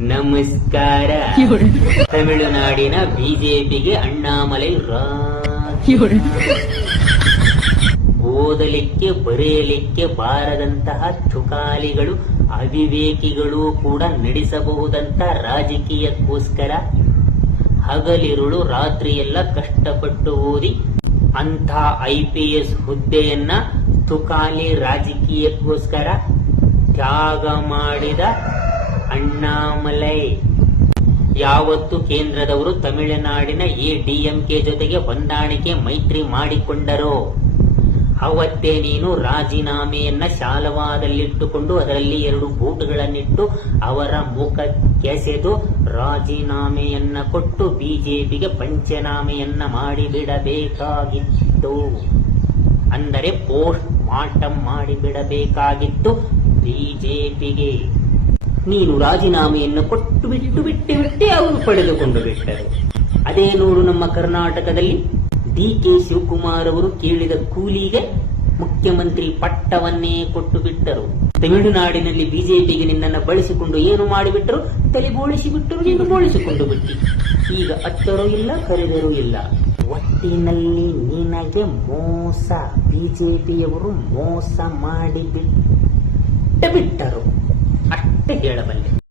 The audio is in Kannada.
ನಮಸ್ಕಾರ. ತಮಿಳುನಾಡಿನ ಬಿಜೆಪಿಗೆ ಅಣ್ಣಾಮಲೈ ಓದಲಿಕ್ಕೆ ಬರೆಯಲಿಕ್ಕೆ ಬಾರದಂತಹ ಚುಕಾಲಿಗಳು ಅವಿವೇಕಿಗಳು ಕೂಡ ನಡೆಸಬಹುದಂತ ರಾಜಕೀಯಕ್ಕೋಸ್ಕರ ಹಗಲಿರುಳು ರಾತ್ರಿಯೆಲ್ಲ ಕಷ್ಟಪಟ್ಟು ಓದಿ ಅಂಥ IPS ಹುದ್ದೆಯನ್ನ ತುಕಾಲಿ ರಾಜಕೀಯಕ್ಕೋಸ್ಕರ ತ್ಯಾಗ ಮಾಡಿದ ಅಣ್ಣಾಮಲೈ ಯಾವತ್ತು ಕೇಂದ್ರದವರು ತಮಿಳುನಾಡಿನ ಈ DMK ಜೊತೆಗೆ ಹೊಂದಾಣಿಕೆ ಮೈತ್ರಿ ಮಾಡಿಕೊಂಡರೋ ಅವತ್ತೇ ನೀನು ರಾಜೀನಾಮೆಯನ್ನ ಶಾಲವಾದಲ್ಲಿಟ್ಟುಕೊಂಡು ಅದರಲ್ಲಿ 2 ಬೂಟುಗಳನ್ನಿಟ್ಟು ಅವರ ಮುಖಕ್ಕೆಸೆದು ರಾಜೀನಾಮೆಯನ್ನ ಕೊಟ್ಟು ಬಿಜೆಪಿಗೆ ಪಂಚನಾಮೆಯನ್ನ ಮಾಡಿಬಿಡಬೇಕಾಗಿತ್ತು. ಅಂದರೆ ಪೋಸ್ಟ್ ಮಾರ್ಟಮ್ ಮಾಡಿಬಿಡಬೇಕಾಗಿತ್ತು ಬಿಜೆಪಿಗೆ. ನೀನು ರಾಜೀನಾಮೆಯನ್ನು ಕೊಟ್ಟು ಬಿಟ್ಟೆ ಅವರು ಪಡೆದುಕೊಂಡು ಬಿಟ್ಟರು. ಅದೇ ನೋಡು ನಮ್ಮ ಕರ್ನಾಟಕದಲ್ಲಿ DK ಶಿವಕುಮಾರ್ ಅವರು ಕೇಳಿದ ಕೂಲಿಗೆ ಮುಖ್ಯಮಂತ್ರಿ ಪಟ್ಟವನ್ನೇ ಕೊಟ್ಟು ಬಿಟ್ಟರು. ತಮಿಳುನಾಡಿನಲ್ಲಿ ಬಿಜೆಪಿಗೆ ನಿನ್ನನ್ನು ಬಳಸಿಕೊಂಡು ಏನು ಮಾಡಿಬಿಟ್ಟರು? ತಲೆ ಬೋಳಿಸಿ ಬಿಟ್ಟರು, ನೀನು ಬೋಳಿಸಿಕೊಂಡು ಬಿಟ್ಟಿ. ಈಗ ಅತ್ತರೂ ಇಲ್ಲ, ಕರೆದರೂ ಇಲ್ಲ. ಒಟ್ಟಿನಲ್ಲಿ ನಿನಗೆ ಮೋಸ, ಬಿಜೆಪಿಯವರು ಮೋಸ ಮಾಡಿಬಿಟ್ಟರು ಅಷ್ಟೇ ಹೇಳಬಲ್ಲೆ.